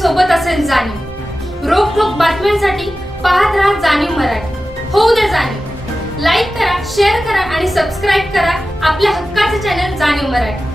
सोबत असेल जाणीव। रोखोक बातम्यांसाठी पाहत राहा जाणीव मराठी। होऊ दे जाणीव। लाईक करा, शेअर करा आणि सबस्क्राईब करा आपल्या हक्काचे चॅनल जाणीव मराठी।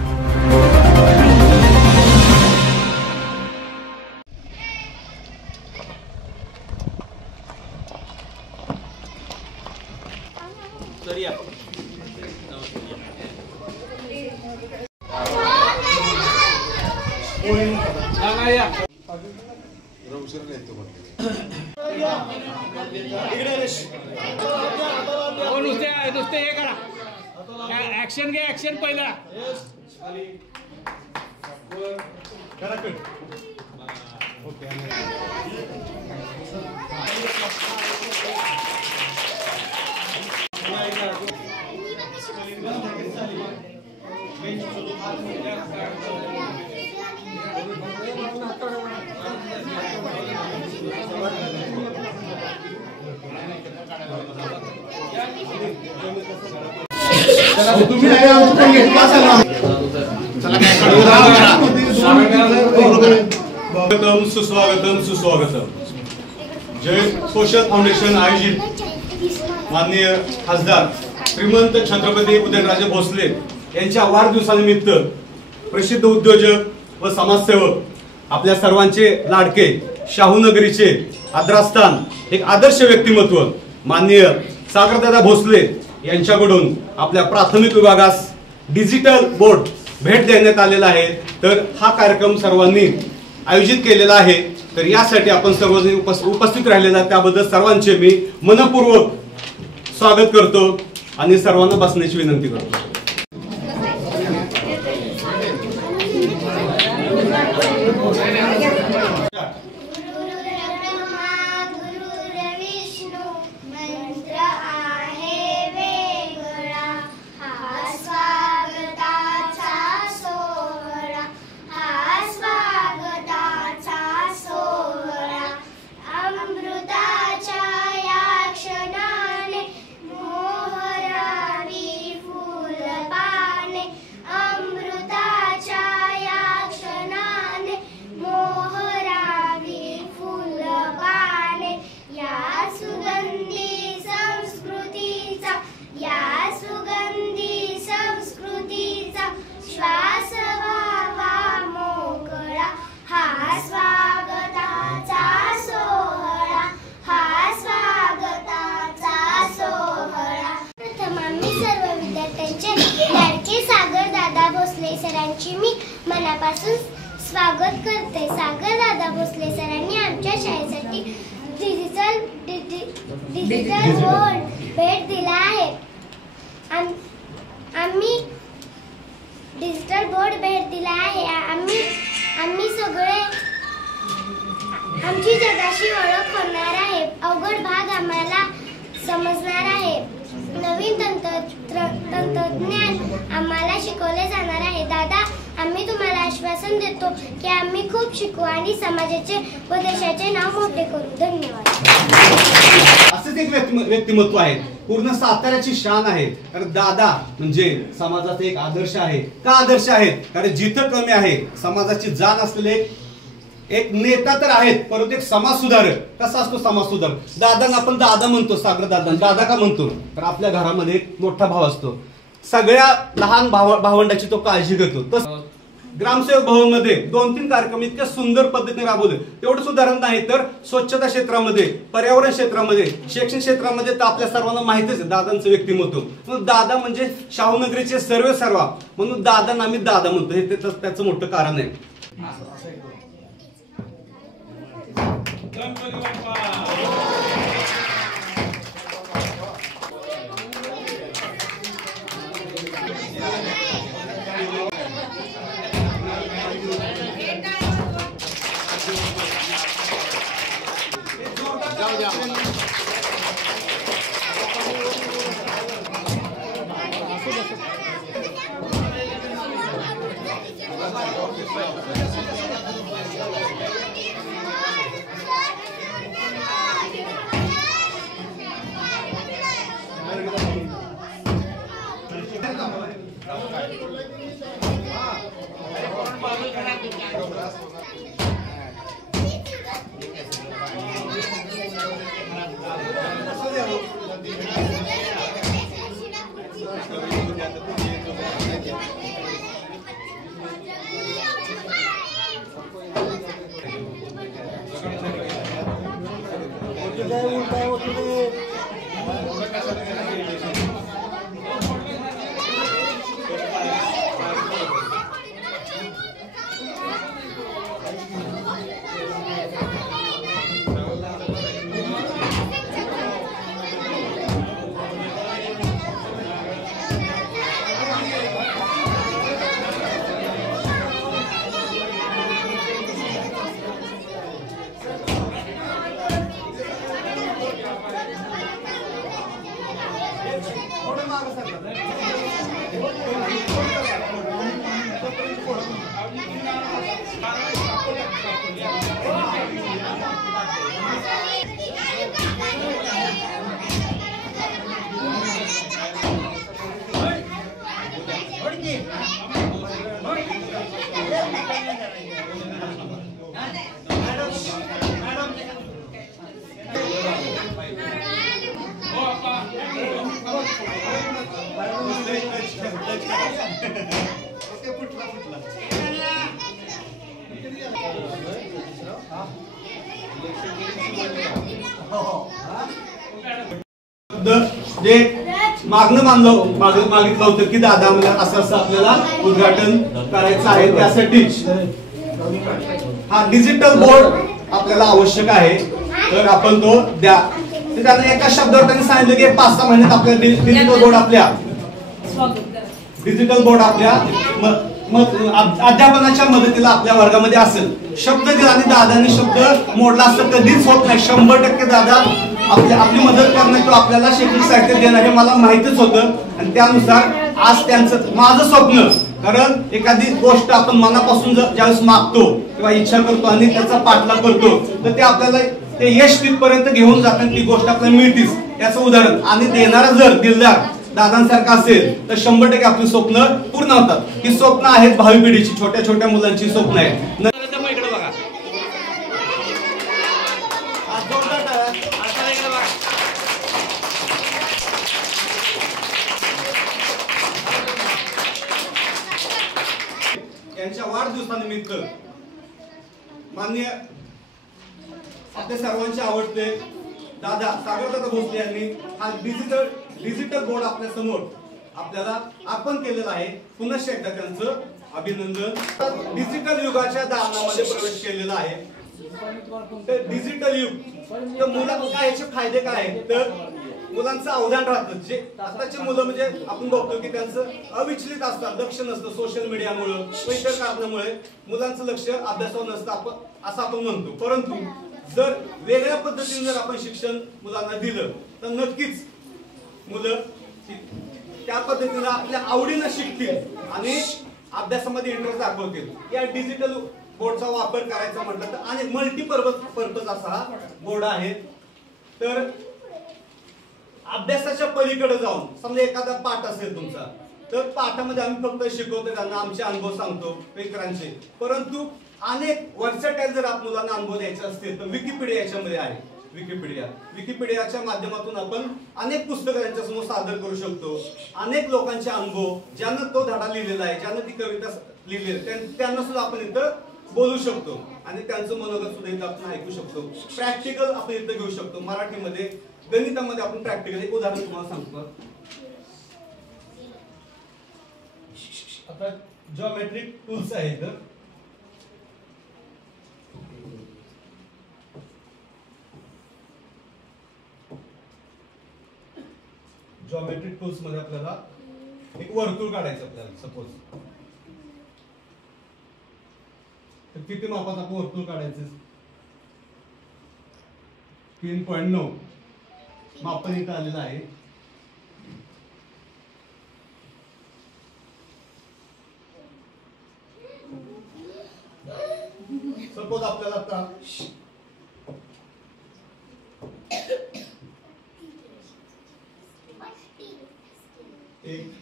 नुसते हे करा, ऍक्शन घे, ऍक्शन पहिला। स्वागतम सुस्वागतम सुस्वागतम। जय सोशल फाउंडेशन आयोजित माननीय खासदार श्रीमंत छत्रपती उदयनराजे भोसले यांच्या वाढदिवसानिमित्त प्रसिद्ध उद्योजक व समाजसेवक आपल्या सर्वांचे लाडके शाहूनगरीचे आदरास्थान एक आदर्श व्यक्तिमत्व माननीय सागरदादा भोसले यांच्याकडून आपल्या प्राथमिक विभागास डिजिटल बोर्ड भेट देण्यात आलेला आहे। तर हा कार्यक्रम सर्वांनी आयोजित केलेला आहे। तर यासाठी आपण सर्वजण उपस्थित राहिलेला त्याबद्दल सर्वांचे मी मनपूर्वक स्वागत करतो आणि सर्वांना बसण्याची विनंती करतो। सरांची मी मनापासून स्वागत करते। सागरदादा भोसले सरांनी आमच्या शाळेसाठी डिजिटल बोर्ड भेट दिला आहे। आम्ही डिजिटल बोर्ड भेट दिला आहे। आम्ही सगळे आमची जगाशी ओळख होणार आहे। अवघड भाग आम्हाला समजणार आहे। नवीन तंत्रज्ञान आम्हाला शिकवले जाणार आहे। दादा, आम्ही तुम्हाला आश्वासन देतो की आम्ही खूप शिकू आणि समाजाचे व देशाचे नाव मोठे करू। धन्यवाद। असेच एक व्यक्तिमत्व आहे, पूर्ण साताऱ्याची शान आहे। कारण दादा म्हणजे समाजाचा एक आदर्श आहे। का आदर्श आहेत? कारण जिथं कमी आहे समाजाची जाण असलेले एक नेता तर आहेत, परंतु एक समाज सुधारक। कसा असतो समाज सुधारक? दादांना आपण दादा म्हणतो, सागर दादा का म्हणतो? तर आपल्या घरामध्ये एक मोठा भाव असतो, सगळ्या लहान भावंडाची तो काळजी घेतो। तसं ग्रामसेवक भवन मध्ये 2-3 कार्यक्रम इतक्या सुंदर पद्धतीने राबवले। तेवढंच उदाहरण नाही तर स्वच्छता क्षेत्रामध्ये, पर्यावरण क्षेत्रामध्ये, शैक्षणिक क्षेत्रामध्ये तर आपल्या सर्वांना माहितीच आहे दादांचं व्यक्तिमत्व। म्हणून दादा म्हणजे शाहूनगरीचे सर्वा, म्हणून दादांना आम्ही दादा म्हणतो। हे त्याचं मोठं कारण आहे। गणपती बाप्पा। जे मागणं मागितलं होतं की दादा मला असं आपल्याला उद्घाटन करायचं आहे, त्यासाठी हा डिजिटल बोर्ड आपल्याला आवश्यक आहे, तर आपण तो द्या. त्यांना एका शब्दावर त्यांनी सांगितलं की 5-6 महिन्यात आपल्या डिजिटल बोर्ड आपल्या अध्यापनाच्या मदतीला आपल्या वर्गामध्ये असेल. शब्द दिला आणि दादांनी शब्द मोडला असं कधीच होत नाही. 100% दादा आपली मदत करणार किंवा आपल्याला शैक्षणिक साहित्य देणार हे मला माहितीच होतं, आणि त्यानुसार आज त्यांचं माझं स्वप्न, कारण एखादी गोष्ट आपण मनापासून ज्यावेळेस मागतो किंवा इच्छा करतो आणि त्याचा पाठलाग करतो, तर ते आपल्याला ते यश तिथपर्यंत घेऊन जातात, ती गोष्ट आपल्याला मिळतीच. याचं उदाहरण, आणि देणारा जर दिलदार दादांसारखा असेल तर 100% आपली स्वप्न पूर्ण होतात. ही स्वप्न आहेत भावी पिढीची, छोट्या छोट्या मुलांची स्वप्न आहेत. यांच्या वाढदिवसानिमित्त माननीय आपल्या सर्वांचे आवडते दादा सागरदादा भोसले यांनी हा डिजिटल बोर्ड आपल्या समोर आपल्याला अर्पण केलेला आहे. पुन्हा एकदा त्यांचं अभिनंदन. डिजिटल युगाच्या दालनामध्ये प्रवेश केलेला आहे. तर डिजिटल युग तर मुलांना काय याचे फायदे काय आहेत, तर मुलांचं अवधान राहतं. जे आताची मुलं म्हणजे आपण बघतो की त्यांचं अविचलित असतात, लक्ष नसतं सोशल मीडियामुळे इतर कारणामुळे मुलांचं लक्ष अभ्यासावर नसतं असं आपण म्हणतो. परंतु जर वेगळ्या पद्धतीने जर आपण शिक्षण मुलांना दिलं तर नक्कीच मुलं त्या पद्धतीने आपल्या आवडीनं शिकतील आणि अभ्यासामध्ये इंटरेस्ट दाखवतील. या डिजिटल बोर्डचा वापर करायचा म्हटलं तर आणि मल्टीपर्पज असा हा बोर्ड आहे. तर अभ्यासाच्या पलीकडे जाऊन समजा एखादा पाठ असेल तुमचा, तर पाठामध्ये आम्ही फक्त शिकवतो त्यांना, आमचे अनुभव सांगतो इतरांचे, परंतु अनेक वर्सटाईल जर आप मुलांना अनुभव द्यायचे असतील तर विकिपीडिया याच्यामध्ये आहे. विकिपीडियाच्या माध्यमातून आपण अनेक पुस्तकं त्यांच्यासमोर सादर करू शकतो. अनेक लोकांचे अनुभव, ज्यानं तो धडा लिहिलेला आहे, ज्यानं ती कविता लिहिलेली आहे, त्यांना सुद्धा आपण इथं बोलू शकतो आणि त्यांचं मनोगत सुद्धा इथं आपण ऐकू शकतो. प्रॅक्टिकल आपण इथं घेऊ शकतो. मराठीमध्ये, गणितामध्ये आपण प्रॅक्टिकल एक उदाहरण तुम्हाला सांगतो. आता जॉमेट्रिक टूल्स आहेत. जॉमेट्रिक टूल्स मध्ये आपल्याला एक वर्तुळ काढायचं आपल्याला सपोज, तर किती मापाचं आपण वर्तुळ काढायचं? 3.9 मापन इथं आलेलं आहे. सपोज आपल्याला आता एक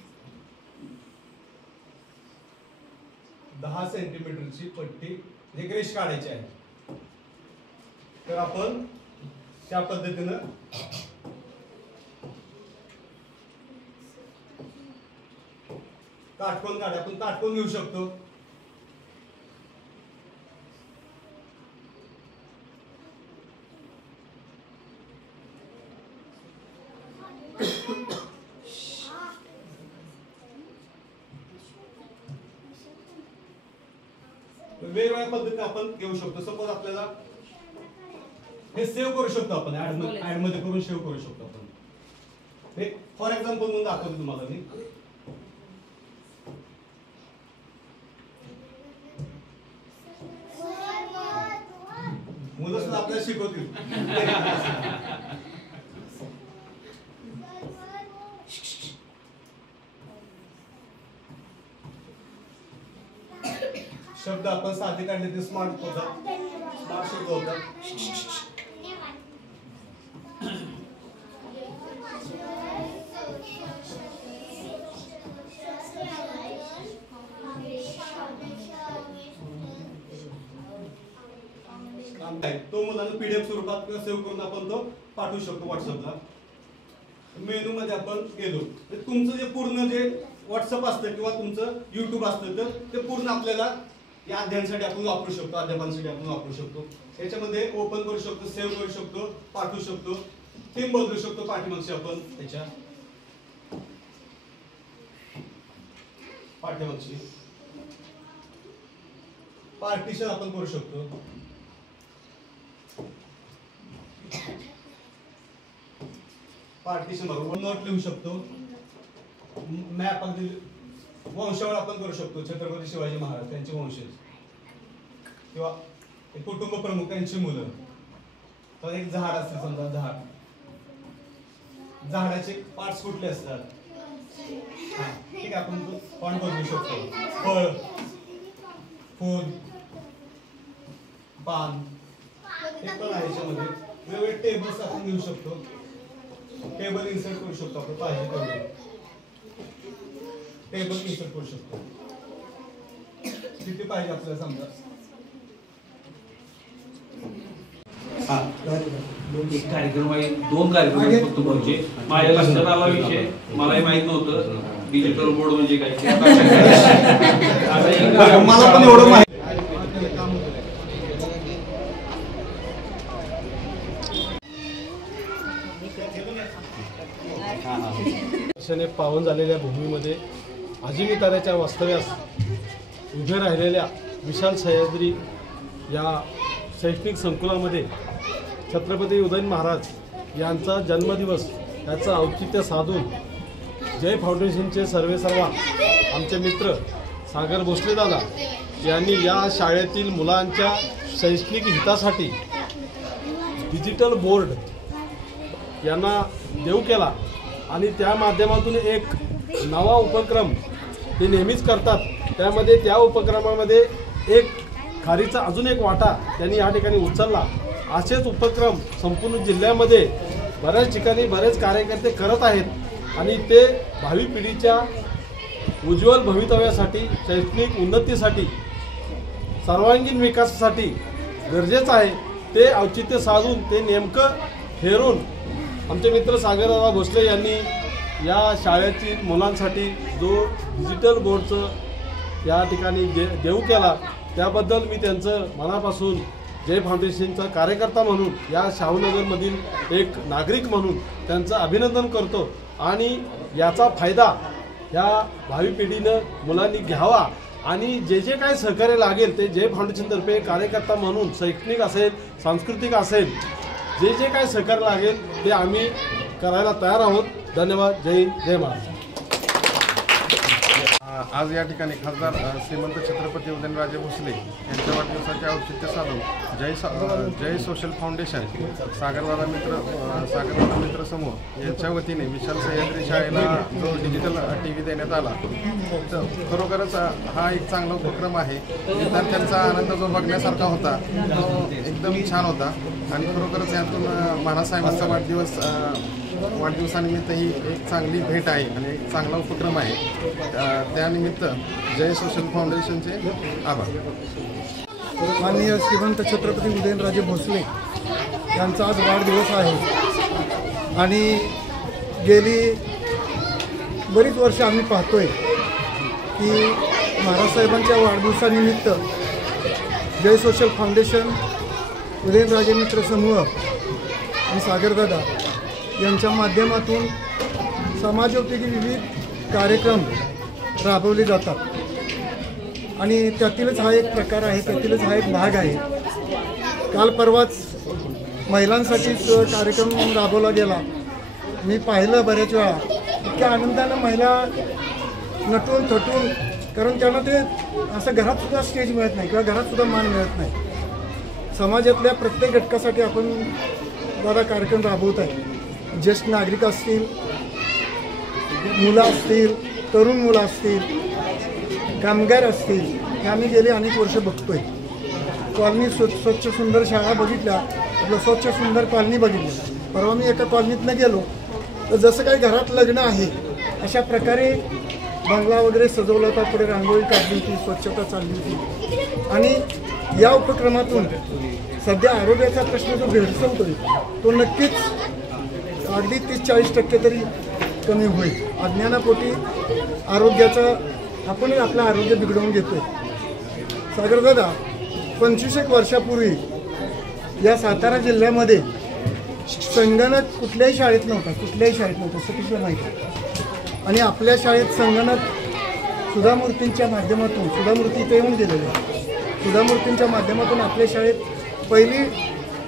10 सेंटीमीटरची पट्टी एक रेष काढायची आहे. तर आपण त्या पद्धतीनं काटकोन काढा, आपण काटकोन घेऊ शकतो. वेगवेगळ्या पद्धतीने आपण घेऊ शकतो. सपोज आपल्याला हे सेव्ह करू शकतो आपण, ऍड मध्ये करून सेव्ह करू शकतो आपण. हे फॉर एक्झाम्पल म्हणून दाखवतो तुम्हाला मी. मुलं सुद्धा आपल्याला शिकवतील. शब्द आपण साधे काढले ते स्मार्ट होतात, स्मार्ट शब्द होतात. तो मुलांना पीडीएफ स्वरूपात किंवा सेव्ह करून आपण तो पाठवू शकतो व्हॉट्सअपला. मेनू मध्ये आपण गेलो तर तुमचं जे पूर्ण जे व्हॉट्सअप असतं किंवा तुमचं युट्यूब असतं तर ते पूर्ण आपल्याला या अध्ययनासाठी आपण वापरू शकतो, अध्यापनासाठी आपण वापरू शकतो. याच्यामध्ये ओपन करू शकतो, सेव्ह करू शकतो, पाठवू शकतो, थीम बदलू शकतो पाठीमागची आपण त्याच्या पाठीमागची पार्टिशन आपण करू शकतो. पार्टिशन बरोबर नोट लिहू शकतो. मॅप अगदी वंशावळ आपण करू शकतो. छत्रपती शिवाजी महाराज त्यांचे वंशज किंवा कुटुंब प्रमुख त्यांची मुलं. तर एक झाड असते समजा, झाडाचे पार्ट्स कुठले असतात ठीक आहे, आपण फॉन्ट बदलू शकतो. फळ, फूल, पान हे पण आहे. याच्यामध्ये वेगवेगळे टेबल्स आपण घेऊ शकतो. टेबल इन्सर्ट करू शकतो आपण पाहिजे तेवढे टेबल इन्सर्ट करू शकतो किती पाहिजे आपल्याला समजा. एक कार्यक्रम आहे, 2 कार्यक्रम फक्त म्हणजे माझ्या लक्षात आला विषय, मलाही माहित नव्हतं डिजिटल बोर्ड म्हणजे काय. मला पण एवढं माहिती. पावन झालेल्या भूमीमध्ये अजिमी ताऱ्याच्या वास्तव्यास उभे राहिलेल्या विशाल सह्याद्री या शैक्षणिक संकुलामध्ये छत्रपती उदयन महाराज यांचा जन्मदिवस याचं औचित्य साधून जय फाउंडेशनचे सर्वेसर्वा आमचे मित्र सागर भोसले दादा यांनी या शाळेतील मुलांच्या शैक्षणिक हितासाठी डिजिटल बोर्ड यांना देऊ केला आणि त्या माध्यमातून एक नवा उपक्रम ते नेहमीच करतात. त्यामध्ये त्या उपक्रमामध्ये एक खारीचा अजून एक वाटा त्यांनी या ठिकाणी उचलला. असेच उपक्रम संपूर्ण जिल्ह्यामध्ये बऱ्याच ठिकाणी बरेच कार्यकर्ते करत आहेत आणि ते भावी पिढीच्या उज्ज्वल भवितव्यासाठी, शैक्षणिक उन्नतीसाठी, सर्वांगीण विकासासाठी गरजेचं आहे. ते औचित्य साधून ते नेमकं हेरून आमचे मित्र सागरदादा भोसले यांनी या शाळेतील मुलांसाठी जो डिजिटल बोर्डचं या ठिकाणी देऊ केला त्याबद्दल मी त्यांचं मनापासून जय फाउंडेशनचा कार्यकर्ता म्हणून, या शाहूनगरमधील एक नागरिक म्हणून त्यांचं अभिनंदन करतो. आणि याचा फायदा या भावी पिढीनं मुलांनी घ्यावा आणि जे जे काय सहकार्य लागेल ते जय फाउंडेशनतर्फे कार्यकर्ता म्हणून शैक्षणिक असेल, सांस्कृतिक असेल, जे जे काय सहकार्य लागेल ते आम्ही करायला तयार आहोत. धन्यवाद. जय हिंद, जय महाराष्ट्र. आज या ठिकाणी खासदार श्रीमंत छत्रपती उदयनराजे भोसले यांच्या वाढदिवसाचे औचित्य साधून जय सोशल फाउंडेशन सागरदादा मित्र समूह यांच्या वतीने विशाल सह्याद्री शाळेला जो डिजिटल TV देण्यात आला, तर खरोखरच हा एक चांगला उपक्रम आहे. विद्यार्थ्यांचा आनंद जो बघण्यासारखा होता तो एकदम छान होता आणि खरोखरच यातून महाराजसाहेबांचा वाढदिवसानिमित्त ही एक चांगली भेट आहे आणि एक चांगला उपक्रम आहे. त्यानिमित्त जय सोशल फाउंडेशनचे आभार. माननीय श्रीमंत छत्रपती उदयनराजे भोसले यांचा आज वाढदिवस आहे आणि गेली बरीच वर्ष आम्ही पाहतोय की महाराजसाहेबांच्या वाढदिवसानिमित्त जय सोशल फाउंडेशन, उदयनराजे मित्र समूह आणि सागरदादा यांच्या माध्यमातून समाजोपयोगी विविध कार्यक्रम राबवले जातात. आणि त्यातीलच हा एक प्रकार आहे, त्यातीलच हा एक भाग आहे. काल परवाच महिलांसाठीच कार्यक्रम राबवला गेला. मी पाहिलं बऱ्याच वेळा, इतक्या आनंदानं महिला नटून थटून, कारण त्यांना ते असं घरातसुद्धा स्टेज मिळत नाही किंवा घरातसुद्धा मान मिळत नाही. समाजातल्या प्रत्येक घटकासाठी आपण दादा कार्यक्रम राबवत आहे. ज्येष्ठ नागरिक असतील, मुलं असतील, तरुण मुलं असतील, कामगार असतील, हे आम्ही गेले अनेक वर्ष बघतोय. कॉलनी स्वच्छ सुंदर शाळा बघितल्या, आपलं स्वच्छ सुंदर कॉलनी बघितली. परवा मी एका कॉलनीतनं गेलो तर जसं काही घरात लग्न आहे अशा प्रकारे बंगला वगैरे सजवला होता, पुढे रांगोळी काढली होती, स्वच्छता चालली होती. आणि या उपक्रमातून सध्या आरोग्याचा प्रश्न जो भेडसावतोय तो नक्कीच अगदी 30-40% तरी कमी होईल. अज्ञानापोटी आरोग्याचं आपणच आपलं आरोग्य बिघडवून घेतोय. सागरदादा, 25 वर्षापूर्वी या सातारा जिल्ह्यामध्ये संगणक कुठल्याही शाळेत नव्हता, सतीशला माहिती. आणि आपल्या शाळेत संगणक सुधामूर्तींच्या माध्यमातून, सुधामूर्ती इथे येऊन गेलेले, सुधामूर्तींच्या माध्यमातून आपल्या शाळेत पहिली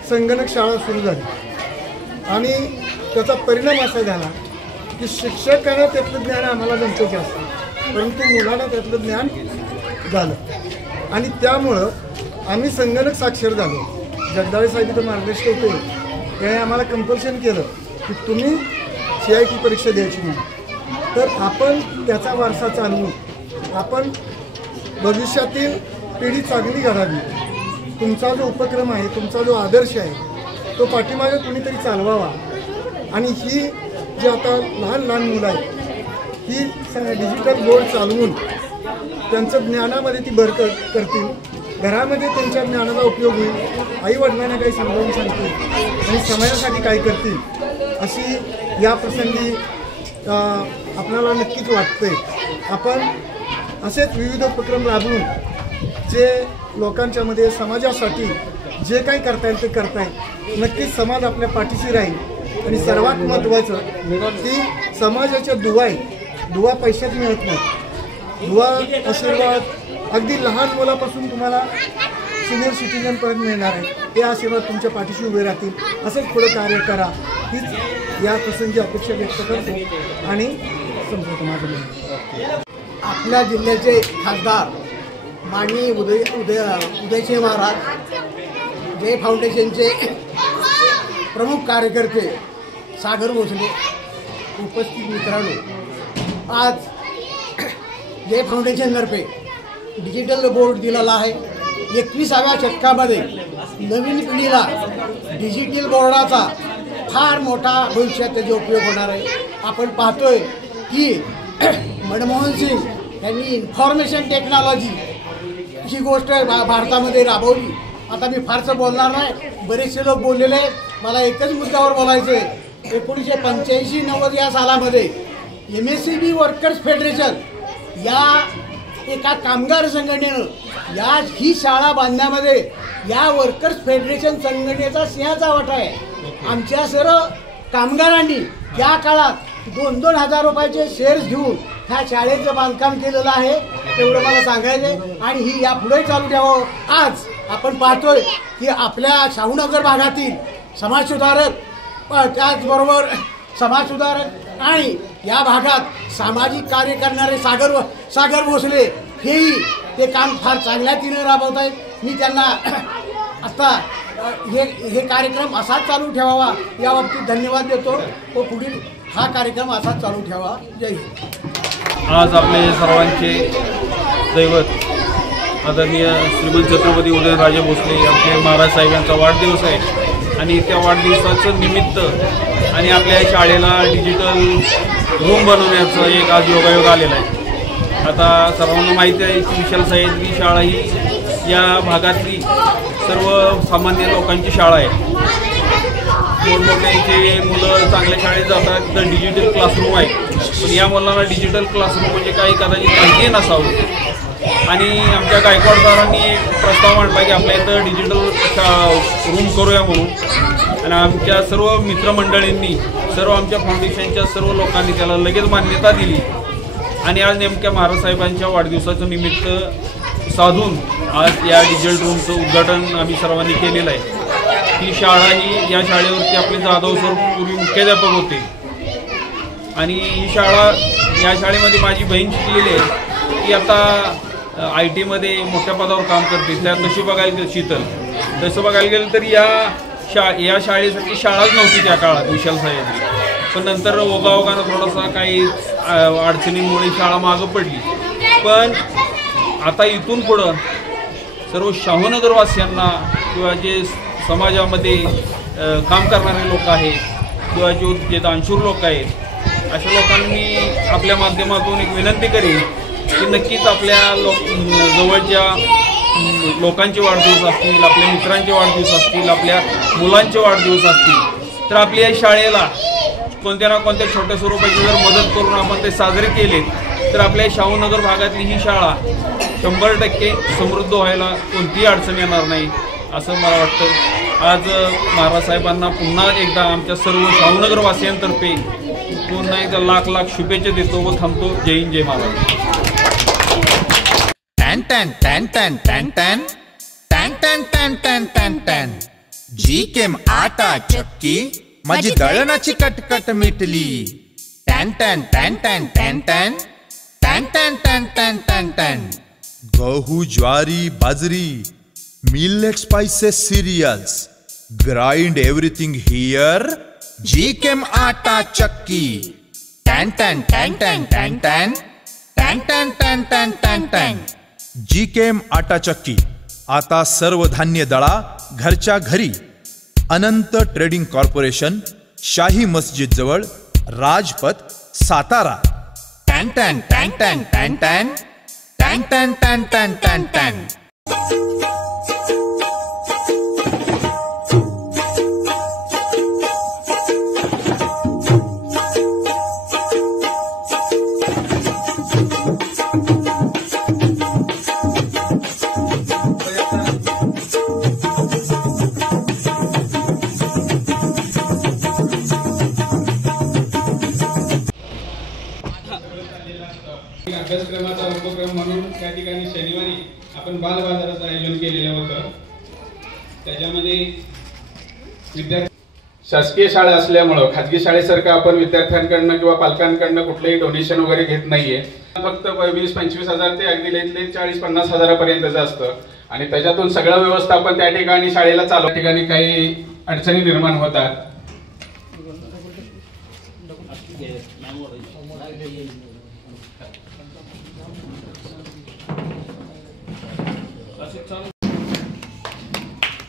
संगणक शाळा सुरू झाली. आणि त्याचा परिणाम असा झाला की शिक्षकांना त्यातलं ज्ञान आम्हाला नव्हतं जास्त, परंतु मुलांना त्यातलं ज्ञान झालं. आणि त्यामुळं आम्ही संगणक साक्षर झालो. जगदाळे साहेब इथं मार्गदर्शक होते, त्याने आम्हाला कंपल्शन केलं की तुम्ही CIT परीक्षा द्यायची म्हणून. तर आपण त्याचा वारसा चालवून आपण भविष्यातील पिढी चांगली घडावी. तुमचा जो उपक्रम आहे, तुमचा जो आदर्श आहे, तो पाठीमागे कुणीतरी चालवावा. आणि ही जी आता लहान मुलं आहेत, ही डिजिटल बोर्ड चालवून त्यांचं ज्ञानामध्ये ती भर करतील, घरामध्ये त्यांच्या ज्ञानाचा उपयोग होईल, आईवडिलांना काही समजावून सांगतील आणि समाजासाठी काय करतील, अशी या प्रसंगी आपल्याला नक्कीच वाटतंय. आपण असेच विविध उपक्रम राबवून जे लोकांच्यामध्ये समाजासाठी जे काही करता येईल ते करताय. नक्कीच समाज आपल्या पाठीशी राहील. आणि सर्वात महत्त्वाचं की समाजाच्या दुवा पैशात मिळत नाही. दुवा आशीर्वाद अगदी लहान मुलापासून तुम्हाला सिनियर सिटीजनपर्यंत मिळणार आहे. ते आशीर्वाद तुमच्या पाठीशी उभे राहतील. असंच पुढे कार्य करा, हीच या प्रसंगी अपेक्षा व्यक्त करतो आणि संपवतो माझं बोलणं. आपल्या जिल्ह्याचे खासदार माननीय उदयसिंह महाराज, जय फाउंडेशनचे प्रमुख कार्यकर्ते सागर भोसले, उपस्थित मित्रांनो, आज जय फाउंडेशनतर्फे डिजिटल बोर्ड दिलेला आहे. 21व्या शतकामध्ये नवीन पिढीला डिजिटल बोर्डाचा फार मोठा भविष्यात त्याचा उपयोग होणार आहे. आपण पाहतोय की मनमोहन सिंग यांनी इन्फॉर्मेशन टेक्नॉलॉजी ही गोष्ट भारतामध्ये राबवली. आता मी फारसं बोलणार नाही, बरेचसे लोक बोललेले आहेत. मला एकच मुद्द्यावर बोलायचं आहे. 1985-90 या सालामध्ये MSCB वर्कर्स फेडरेशन या एका कामगार संघटनेनं ही शाळा बांधण्यामध्ये या वर्कर्स फेडरेशन संघटनेचा सिंहाचा वाटा आहे. आमच्या सर्व कामगारांनी त्या काळात 2-2 हजार रुपयाचे शेअर्स घेऊन ह्या शाळेचं बांधकाम केलेलं आहे. तेवढं मला सांगायचं आहे आणि ही यापुढे चालू ठेवावं. आज आपण पाहतोय की आपल्या शाहूनगर भागातील समाजसुधारक, त्याचबरोबर समाजसुधारक आणि या भागात सामाजिक कार्य करणारे सागर भोसले हेही ते काम फार चांगल्या तिने राबवत आहेत. मी त्यांना आता हे कार्यक्रम असाच चालू ठेवावा या बाबतीत धन्यवाद देतो व पुढील हा कार्यक्रम असाच चालू ठेवा. जय हिंद. आज आपले सर्वांचे दैवत आदरणीय श्रीमंत छत्रपती उदयनराजे भोसले आपले महाराज साहेबांचा वाढदिवस आहे आणि त्या वाढदिवसाचं निमित्त आणि आपल्या शाळेला डिजिटल रूम बनवण्याचा एक आज योगायोग आलेला आहे. आता सर्वांना माहिती आहे की विशाल सह्याद्री शाळा ही या भागातली सर्वसामान्य लोकांची शाळा आहे. मोठमोठ्यांचे मुलं चांगल्या शाळेत जातात, तिथं डिजिटल क्लासरूम आहे. पण या मुलांना डिजिटल क्लासरूम म्हणजे काही कदाचित माहिती नसावं. आणि आमच्या गायकवाडदारांनी एक प्रस्ताव मांडला की आपल्या इथं डिजिटल रूम करूया म्हणून. आणि आमच्या सर्व मित्रमंडळींनी, सर्व आमच्या फाउंडेशनच्या सर्व लोकांनी त्याला लगेच मान्यता दिली. आणि आज नेमक्या महाराज साहेबांच्या वाढदिवसाचं निमित्त साधून आज या डिजिटल रूमचं उद्घाटन आम्ही सर्वांनी केलेलं आहे. ही शाळा ही या शाळेवरती आपले जाधव सर पूर्वी मुख्याध्यापक होते आणि ही शाळा या शाळेमध्ये माझी बहीण शिकलेली आहे. ती आता IT मध्ये मोठ्या पदावर काम करते. त्यात तशी बघायला गेलं शीतल तसं बघायला गेलं तर या शाळेसाठी शाळाच नव्हती त्या काळात विशाल सह्याद्री. पण नंतर ओघाओघानं थोडासा काही अडचणींमुळे शाळा मागं पडली. पण आता इथून पुढं सर्व शाहूनगरवासियांना किंवा जे समाजामध्ये काम करणारे लोक आहेत किंवा जे दानशूर लोक आहेत अशा लोकांनी आपल्या माध्यमातून एक विनंती करेन की नक्कीच आपल्या जवळच्या लोकांचे वाढदिवस असतील, आपल्या मित्रांचे वाढदिवस असतील, आपल्या मुलांचे वाढदिवस असतील तर आपल्या शाळेला कोणत्या ना कोणत्या छोट्या स्वरूपाची जर मदत करून आपण ते साजरे केले तर आपल्या शाहूनगर भागातली ही शाळा 100% समृद्ध व्हायला कोणतीही अडचण येणार नाही असं मला वाटतं. आज महाराज साहेबांना पुन्हा एकदा आमच्या सर्व शाहूनगरवासियांतर्फे पुन्हा एकदा लाख लाख शुभेच्छा देतो व थांबतो. जय हिंद जय महाराज. जीकेम आटा चक्की माझी दळणाची कटकट मिटली. टॅन टॅन टॅन टॅन टॅन टॅन टॅन टॅन टॅन टॅन टॅन टॅन. गहू ज्वारी बाजरी millet spices cereals grind everything here. जीकेम आटा चक्की. टॅन टॅन टॅन टॅन टॅन टॅन टॅन टॅन टॅन टॅन टॅन टॅन. जीकेम आटा चक्की आता सर्व धान्य दळा घरच्या घरी. अनंत ट्रेडिंग कॉर्पोरेशन, शाही मस्जिद जवळ, राजपथ, सातारा. टॅन टॅन टॅन टॅन टॅन टॅन टॅन टॅन टॅन टॅन टॅन टॅन. अभ्यासक्रमाचा उपक्रम म्हणून त्या ठिकाणी शनिवारी आपण बाल बाजाराचं आयोजन केलेलं होतं. त्याच्यामध्ये विद्यार्थी शासकीय शाळा असल्यामुळं खाजगी शाळेसारखं आपण विद्यार्थ्यांकडनं किंवा पालकांकडनं कुठलंही डोनेशन वगैरे घेत नाहीये. फक्त 20-25 हजार ते अगदी लई 40-50 हजारापर्यंतचं असतं आणि त्याच्यातून सगळं व्यवस्थापन त्या ठिकाणी शाळेला चालू. त्या ठिकाणी काही अडचणी निर्माण होतात.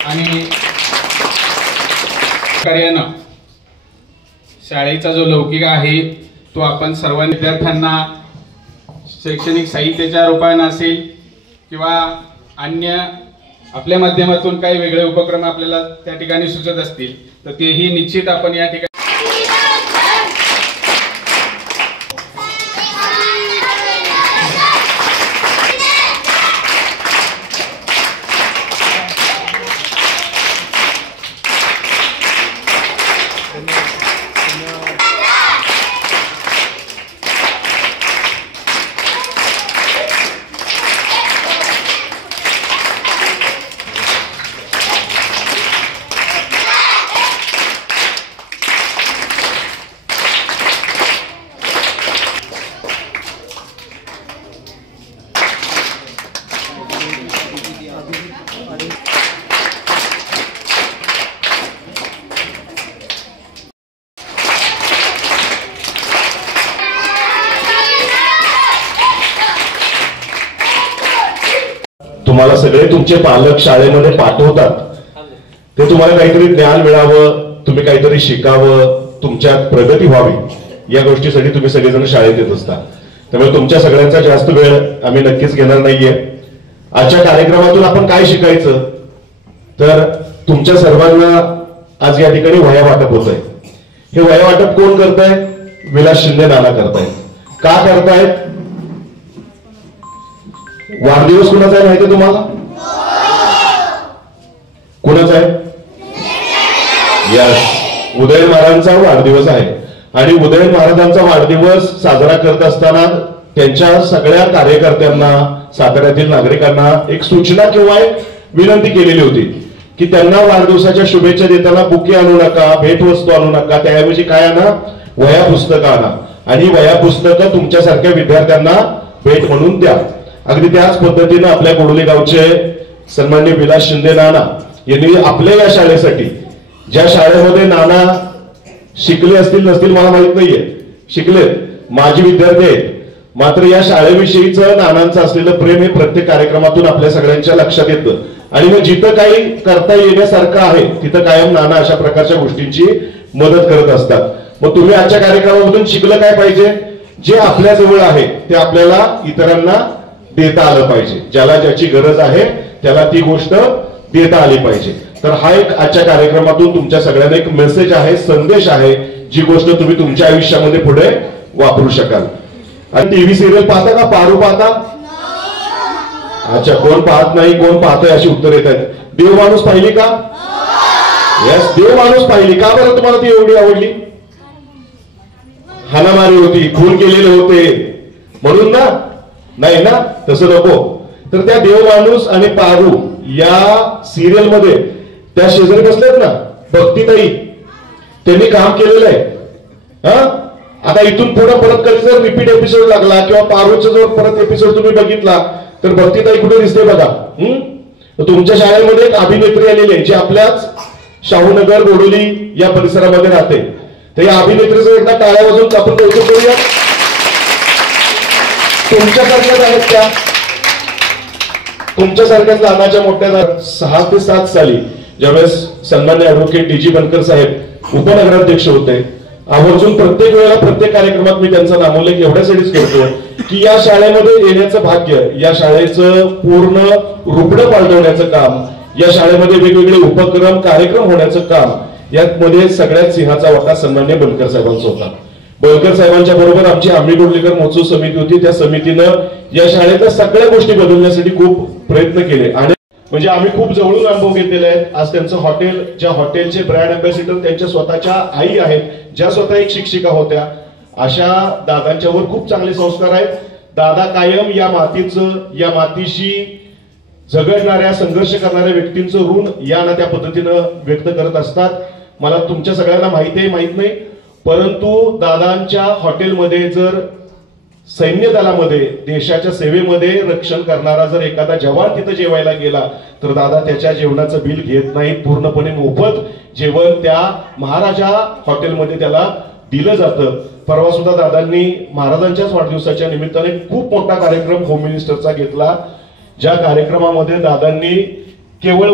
आणि कार्यानं शाळेचा जो लौकिक आहे तो आपण सर्व विद्यार्थ्यांना शैक्षणिक साहित्याच्या रूपाने असेल किंवा अन्य आपल्या माध्यमातून काही वेगळे उपक्रम आपल्याला त्या ठिकाणी सुचत असतील तर तेही निश्चित आपण या ठिकाणी तुम्हाला सगळे तुमचे पालक शाळेमध्ये पाठवतात ते तुम्हाला काहीतरी ज्ञान मिळावं, तुम्ही काहीतरी शिकावं, तुमच्यात प्रगती व्हावी या गोष्टीसाठी तुम्ही सगळेजण शाळेत येत असता. त्यामुळे तुमच्या सगळ्यांचा जास्त वेळ आम्ही नक्कीच घेणार नाहीये. आजच्या कार्यक्रमातून आपण काय शिकायचं तर तुमच्या सर्वांना आज या ठिकाणी वह्या वाटप होत आहे. हे वह्या वाटप कोण करताय? विलास शिंदे नाना करतायत. का करतायत? वाढदिवस कुणाचा आहे माहिती तुम्हाला? कुणाचा आहे? यस, उदयन महाराजांचा वाढदिवस आहे. आणि उदयन महाराजांचा वाढदिवस साजरा करत असताना त्यांच्या सगळ्या कार्यकर्त्यांना, साताऱ्यातील नागरिकांना एक सूचना किंवा एक विनंती केलेली होती की त्यांना वाढदिवसाच्या शुभेच्छा देताना बुके आणू नका, भेटवस्तू आणू नका, त्याऐवजी काय आणा, वह्या पुस्तकं आणा आणि वह्या पुस्तकं तुमच्यासारख्या विद्यार्थ्यांना भेट म्हणून द्या. अगदी त्याच पद्धतीनं आपल्या गोडोली गावचे सन्माननीय विलास शिंदे नाना यांनी आपल्या या शाळेसाठी, ज्या शाळेमध्ये नाना शिकले असतील नसतील मला माहित नाहीये, शिकलेत, माजी विद्यार्थी आहेत, मात्र या शाळेविषयीचं नानांचं असलेलं प्रेम हे प्रत्येक कार्यक्रमातून आपल्या सगळ्यांच्या लक्षात येतं. आणि मग जिथं काही करता येण्यासारखं आहे तिथं कायम नाना अशा प्रकारच्या गोष्टींची मदत करत असतात. मग तुम्ही आजच्या कार्यक्रमामधून शिकलं काय पाहिजे, जे आपल्या जवळ आहे ते आपल्याला इतरांना देता आलं पाहिजे, ज्याला ज्याची गरज आहे त्याला ती गोष्ट देता आली पाहिजे. तर हा एक आजच्या कार्यक्रमातून तुमच्या सगळ्यांना एक मेसेज आहे, संदेश आहे, जी गोष्ट तुम्ही तुमच्या आयुष्यामध्ये पुढे वापरू शकाल. आणि टीव्ही सिरियल पाहता का, पारू पाहता? अच्छा, कोण पाहत नाही, कोण पाहतोय अशी उत्तर येत आहेत. देव माणूस पाहिली का? यस, देव माणूस पाहिली का? बरं तुम्हाला ती एवढी आवडली? हाणामारी होती, खून केलेले होते म्हणून ना? नाही ना, तसं नको. तर त्या देव माणूस आणि पारू या सिरियल मध्ये त्या शेजारी बसल्यात ना भक्तीताई, त्यांनी काम केलेलं आहे. आता इथून पुढे परत कधी जर रिपीट एपिसोड लागला किंवा पारूचा जर परत एपिसोड तुम्ही बघितला तर भक्तीताई कुठे दिसते बघा. तुमच्या शाळेमध्ये एक अभिनेत्री आलेली आहे जी आपल्याच शाहूनगर गोडोली या परिसरामध्ये राहते. तर या अभिनेत्रीचं एकदा टाळ्या वाजवून आपण कौतुक करूया. तुमच्यासारख्याच आहेत त्या, तुमच्यासारख्याच लहानाच्या मोठ्या 6 ते 7 साली ज्यावेळेस सन्मान्य ऍडव्होकेट डी जी बनकर साहेब उपनगराध्यक्ष होते, आवर्जून प्रत्येक वेळेला प्रत्येक कार्यक्रमात मी त्यांचा नामोल्लेख एवढ्यासाठीच करतो की या शाळेमध्ये येण्याचं भाग्य, या शाळेचं पूर्ण रुपडं पालटवण्याचं काम, या शाळेमध्ये वेगवेगळे उपक्रम कार्यक्रम होण्याचं काम, यामध्ये सगळ्यात सिंहाचा वाटा सन्मान्य बनकर साहेबांचा होता. बनकर साहेबांच्या बरोबर आमची आंबी गोडलीकर महोत्सव समिती होती. त्या समितीनं या शाळेतल्या सगळ्या गोष्टी बदलण्यासाठी खूप प्रयत्न केले आणि म्हणजे आम्ही खूप जवळून अनुभव घेतलेले आहेत. आज त्यांचं हॉटेल, ज्या हॉटेलचे ब्रँड अँबॅसिडर त्यांच्या स्वतःच्या आई आहेत, ज्या स्वतः एक शिक्षिका होत्या, अशा दादांच्यावर खूप चांगले संस्कार आहेत. दादा कायम या मातीचं, या मातीशी झगडणाऱ्या, संघर्ष करणाऱ्या व्यक्तींचं ऋण या ना त्या पद्धतीनं व्यक्त करत असतात. मला तुमच्या सगळ्यांना माहिती आहे माहित नाही, परंतु दादांच्या हॉटेलमध्ये जर सैन्य दलामध्ये, देशाच्या सेवेमध्ये रक्षण करणारा जर एखादा जवान तिथं जेवायला गेला तर दादा त्याच्या जेवणाचं बिल घेत नाही, पूर्णपणे मोफत जेवण त्या महाराजा हॉटेलमध्ये त्याला दिलं जातं. परवा सुद्धा दादांनी महाराजांच्याच वाढदिवसाच्या निमित्ताने खूप मोठा कार्यक्रम होम मिनिस्टरचा घेतला, ज्या कार्यक्रमामध्ये दादांनी केवळ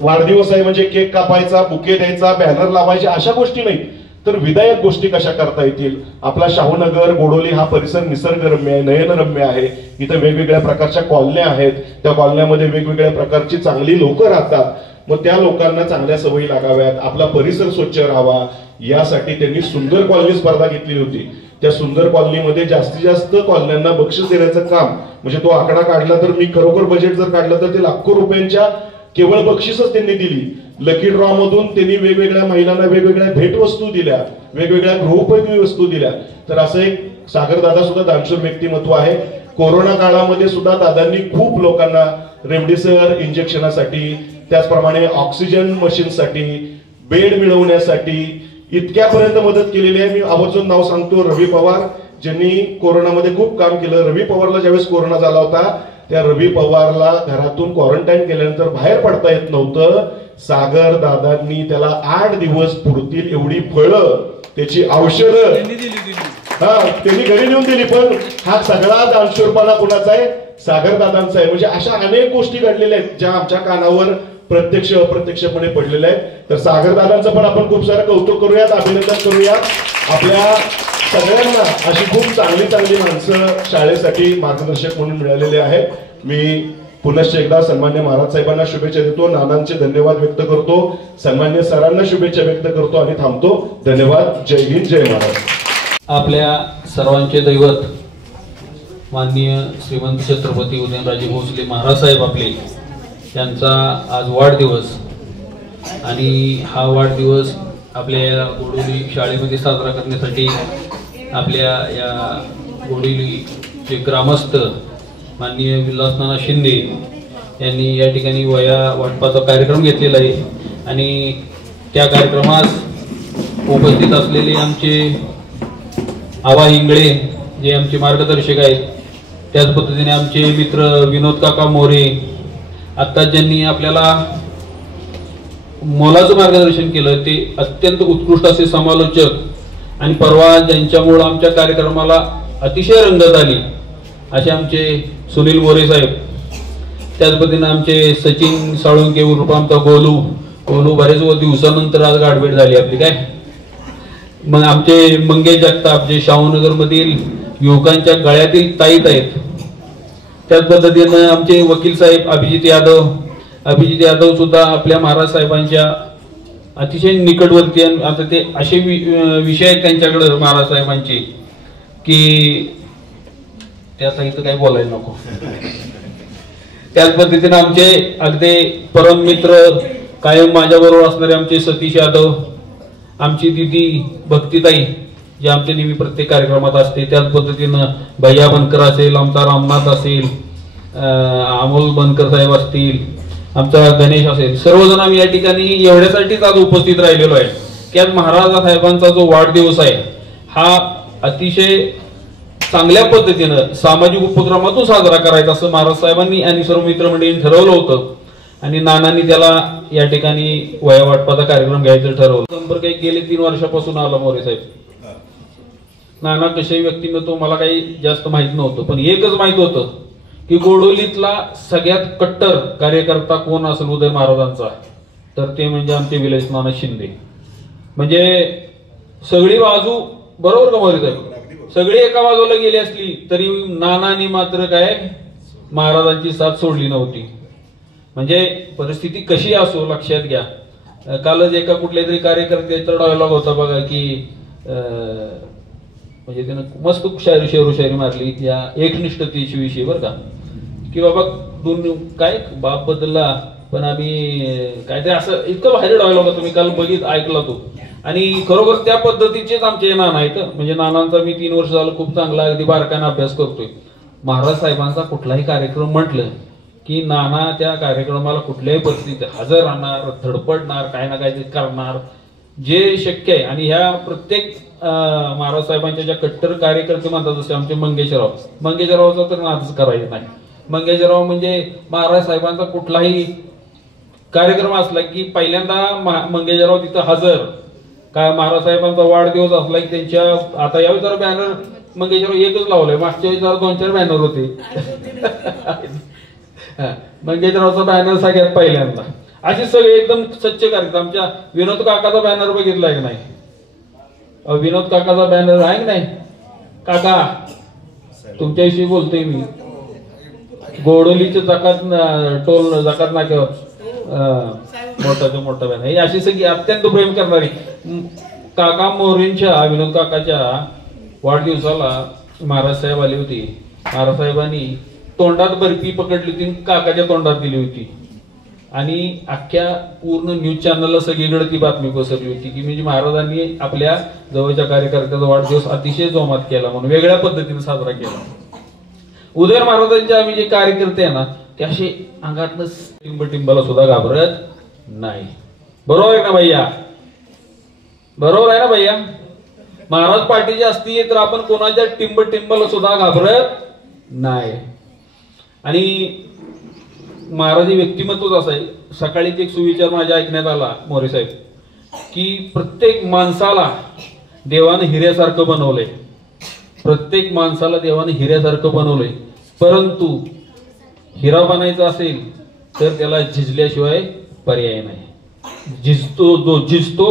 वाढदिवस आहे म्हणजे केक कापायचा, बुके द्यायचा, बॅनर लावायचे अशा गोष्टी नाही, तर विधायक गोष्टी कशा करता येतील. आपला शाहूनगर गोडोली हा परिसर निसर्गरम्य आहे, नयनरम्य आहे. इथं वेगवेगळ्या प्रकारच्या कॉलन्या आहेत, त्या कॉलन्यामध्ये वेगवेगळ्या प्रकारची चांगली लोक राहतात. मग त्या लोकांना चांगल्या सवयी लागाव्यात, आपला परिसर स्वच्छ राहावा, यासाठी त्यांनी सुंदर कॉलनी स्पर्धा घेतली होती. त्या सुंदर कॉलनीमध्ये जास्तीत जास्त कॉलन्यांना बक्षीस देण्याचं काम, म्हणजे तो आकडा काढला तर मी खरोखर बजेट जर काढलं तर ते लाखो रुपयांच्या केवळ बक्षीसच त्यांनी दिली. लकी ड्रॉ मधून त्यांनी वेगवेगळ्या महिलांना वेगवेगळ्या भेटवस्तू दिल्या, वेगवेगळ्या गृहोपयोगी वस्तू दिल्या. तर असं एक सागर दादा सुद्धा दानशूर व्यक्तिमत्व आहे. कोरोना काळामध्ये सुद्धा दादांनी खूप लोकांना रेमडेसिवीर इंजेक्शनासाठी, त्याचप्रमाणे ऑक्सिजन मशीनसाठी, बेड मिळवण्यासाठी इतक्यापर्यंत मदत केलेली आहे. मी आवर्जून नाव सांगतो, रवी पवार, ज्यांनी कोरोनामध्ये खूप काम केलं. रवी पवारला ज्यावेळेस कोरोना झाला होता त्या रवी पवारला घरातून क्वारंटाईन केल्यानंतर बाहेर पडता येत नव्हतं. सागर दादांनी त्याला 8 दिवस पुरतील एवढी फळं, त्याची औषधं त्यांनी घरी नेऊन दिली. पण हा सगळा दानशूरपणा कुणाचा आहे? सागर दादांचा आहे. म्हणजे अशा अनेक गोष्टी घडलेल्या आहेत ज्या आमच्या कानावर प्रत्यक्ष अप्रत्यक्षपणे पडलेल्या आहेत. तर सागर दादांचं पण आपण खूप सारं कौतुक करूयात, अभिनंदन करूयात. आपल्या सगळ्यांना अशी खूप चांगली चांगली माणसं शाळेसाठी मार्गदर्शक म्हणून मिळालेले आहेत. मी पुनश्च एकदा सन्मान्य महाराज साहेबांना शुभेच्छा देतो, नानांचे धन्यवाद व्यक्त करतो, सन्मान्य सरांना शुभेच्छा व्यक्त करतो आणि थांबतो. धन्यवाद. जय हिंद, जय महाराज. आपल्या सर्वांचे दैवत माननीय श्रीमंत छत्रपती उदयनराजे भोसले महाराज साहेब आपले यांचा आज वाढदिवस, आणि हा वाढदिवस आपल्या या गोडोली शाळेमध्ये साजरा करण्यासाठी आपल्या या गोडोली जे ग्रामस्थ माननीय विलासनाना शिंदे यांनी या ठिकाणी वया वाटपाचा कार्यक्रम घेतलेला आहे आणि त्या कार्यक्रमास उपस्थित असलेले आमचे आबा इंगळे जे आमचे मार्गदर्शक आहेत, त्याच पद्धतीने आमचे मित्र विनोद काका मोरे, आत्ता ज्यांनी आपल्याला मोलाचं मार्गदर्शन केलं ते अत्यंत उत्कृष्ट असे समालोचक आणि परवा ज्यांच्यामुळे आमच्या कार्यक्रमाला अतिशय रंगत आली असे आमचे सुनील मोरे साहेब, त्याच पद्धतीने आमचे सचिन साळुंके उर्फ आमचा गोलू बरेच दिवसानंतर आज गाठभेट झाली आपली काय. मग आमचे मंगेश जगताप जे शाहूनगर मधील युवकांच्या गळ्यातील ताईत आहेत. त्याच पद्धतीनं आमचे वकील साहेब अभिजित यादव सुद्धा आपल्या महाराज साहेबांच्या अतिशय निकटवर्ती. आता ते असे विषय आहेत त्यांच्याकडे महाराज साहेबांचे की त्याचा इथं काही बोलायला नको. त्याच पद्धतीने आमचे अगदी परम मित्र कायम माझ्याबरोबर असणारे आमचे सतीश यादव, आमची दिदी भक्तीताई जे आमच्या नेहमी प्रत्येक कार्यक्रमात असते. त्याच पद्धतीनं भैया बनकर असेल, आमचा रामनाथ असेल, अमोल बनकर साहेब असतील, आमचा गणेश असेल, सर्वजण आम्ही या ठिकाणी एवढ्यासाठीच आज उपस्थित राहिलेलो आहे की आज महाराज साहेबांचा जो वाढदिवस आहे हा अतिशय चांगल्या पद्धतीनं सामाजिक उपक्रमातून साजरा करायचा असं महाराज साहेबांनी आणि सर्व मित्रमंडळींनी ठरवलं होतं आणि नानांनी त्याला या ठिकाणी वया वाटपाचा कार्यक्रम घ्यायचं ठरवलं. संपर्क एक गेले 3 वर्षापासून आला मोरे साहेब. नाना कशाही व्यक्तिमत्व मला काही जास्त माहित नव्हतं, पण एकच माहित होतं की गोडोलीतला सगळ्यात कट्टर कार्यकर्ता कोण असेल उदय महाराजांचा तर ते म्हणजे आमचे विलासनाना शिंदे. म्हणजे सगळी बाजू बरोबर का मोरे साहेब, सगळी एका बाजूला गेली असली तरी नानांनी मात्र काय महाराजांची साथ सोडली नव्हती. म्हणजे परिस्थिती कशी असो लक्षात घ्या. कालच एका कुठल्या तरी कार्यकर्त्याचा डायलॉग होता बघा की म्हणजे त्यानं मस्त शेरोशायरी मारली या एकनिष्ठतेची विषयी बरं का की बाबा काय बाप बदलला पण आम्ही काहीतरी असं इतकं भारी डायलॉग होता. मी काल ऐकला तो आणि खरोखर त्या पद्धतीचेच आमचे नाना आहेत. म्हणजे नानांचा मी 3 वर्ष झालं खूप चांगला अगदी बारकाईने अभ्यास करतोय. महाराज साहेबांचा कुठलाही कार्यक्रम म्हटलं की नाना त्या कार्यक्रमाला कुठल्याही परिस्थितीत हजर राहणार, धडपडणार, काही ना काही करणार जे शक्य आहे. आणि ह्या प्रत्येक महाराज साहेबांच्या ज्या कट्टर कार्यकर्ते म्हणतात जसे आमचे मंगेशरावचा तर नादच करायचं नाही. मंगेशराव म्हणजे महाराज साहेबांचा कुठलाही कार्यक्रम असला की पहिल्यांदा मंगेशराव तिथं हजर. काय महाराज साहेबांचा वाढदिवस असला की त्यांच्या आता यावेळी जरा बॅनर मंगेशराव एकच लावलंय, मागच्या वेळी जरा 2-4 बॅनर होते. मंगेशरावचा बॅनर सगळ्यात पहिल्यांदा. असे सगळे एकदम स्वच्छ कार्यक्रम. आमच्या विनोद काकाचा बॅनर बघितलाय की नाही? विनोद काकाचा बॅनर आहे की नाही? काका तुमच्याविषयी बोलतोय मी. गोडोलीच्या जकात नाक्यावर मोठा बॅनर. ही अशी सगळी अत्यंत प्रेम करणारी काका मोरेंच्या विनोद काकाच्या वाढदिवसाला महाराज साहेब आले होते. महाराज साहेबांनी तोंडात बर्फी पकडली होती, काकाच्या तोंडात दिली होती आणि अख्ख्या पूर्ण न्यूज चॅनलला सगळीकडे ती बातमी पसरली होती की म्हणजे महाराजांनी आपल्या जवळच्या कार्यकर्त्याचा वाढदिवस अतिशय जोमात केला म्हणून वेगळ्या पद्धतीने साजरा केला. उदय महाराजांचे आम्ही जे कार्यकर्ते आहे ना ते असे अंगातनं टिंबाला सुद्धा घाबरत नाही. बरोबर आहे ना भैया? बरोबर आहे ना भैया? महाराज पार्टीचे असतील तर आपण कोणाच्या टिंबाला सुद्धा घाबरत नाही. आणि महाराजी व्यक्तिमत्वच असं आहे. सकाळीच एक सुविचार माझ्या ऐकण्यात आला मोरे साहेब की प्रत्येक माणसाला देवानं हिऱ्यासारखं बनवलंय. प्रत्येक माणसाला देवानं हिऱ्यासारखं बनवलंय, परंतु हिरा बनायचा असेल तर त्याला झिजल्याशिवाय पर्याय नाही. जो झिजतो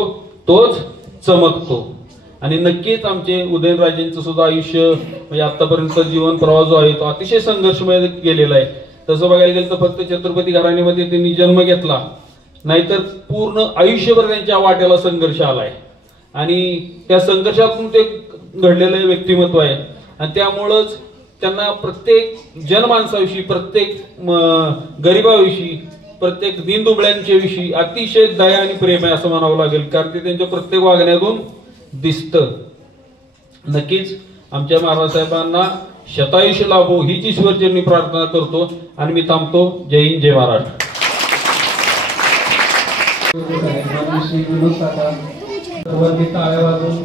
तोच चमकतो. आणि नक्कीच आमचे उदयनराजेंचं सुद्धा आयुष्य म्हणजे आतापर्यंत जीवन प्रवास जो आहे तो अतिशय संघर्षमय गेलेला आहे. तसं बघायला गेलं तर फक्त छत्रपती घराण्यामध्ये त्यांनी जन्म घेतला, नाहीतर पूर्ण आयुष्यभर त्यांच्या वाट्याला संघर्ष आलाय आणि त्या संघर्षातून ते घडलेलं व्यक्तिमत्व आहे. आणि त्यामुळंच त्यांना प्रत्येक जनमानसाविषयी, प्रत्येक गरिबाविषयी, प्रत्येक दीनदुबळ्यांच्या विषयी अतिशय दया आणि प्रेम आहे असं म्हणावं लागेल, कारण ते त्यांच्या प्रत्येक वागण्यातून दिसतं. नक्कीच आमच्या महाराज साहेबांना शतायुष्य लाभो हीच ईश्वरचरणी प्रार्थना करतो आणि मी थांबतो. जय हिंद, जय महाराष्ट्र. टाळ्या वाजून